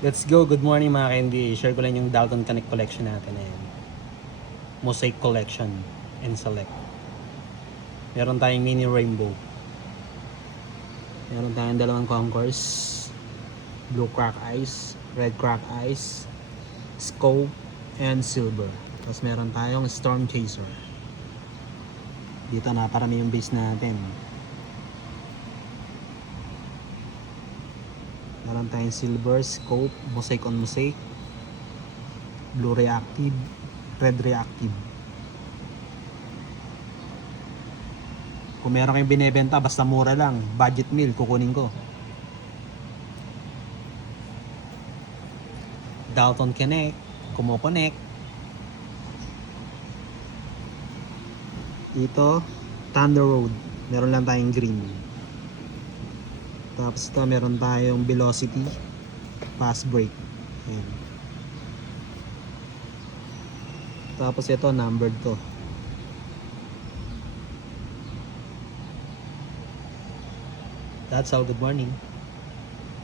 Let's go. Good morning mga ka-NBA. Share ko lang yung Dalton Connect collection natin. Ayan. Mosaic collection and select. Meron tayong mini rainbow. Meron tayong dalawang concourse. Blue crack ice, red crack ice, scope, and silver. Tapos meron tayong storm chaser. Dito naparami yung base natin. Meron tayong silver, scope, mosaic on mosaic, blue reactive, red reactive. Kung meron kayong binebenta, basta mura lang, budget meal, kukunin ko. Dalton Connect, Kumo-Connect. Dito, Thunder Road, meron lang tayong green. Tapos ito, meron tayong velocity, fast brake. Ayan. Tapos ito, numbered to. That's all. Good morning.